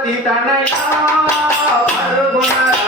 పార్వతి తనయా పరుగున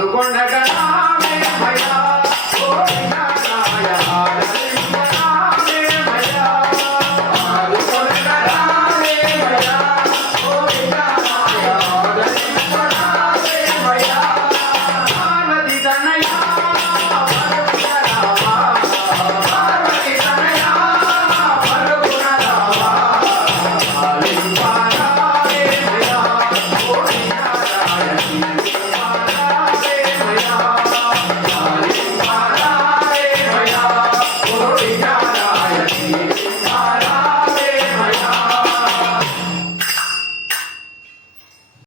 有光在跟上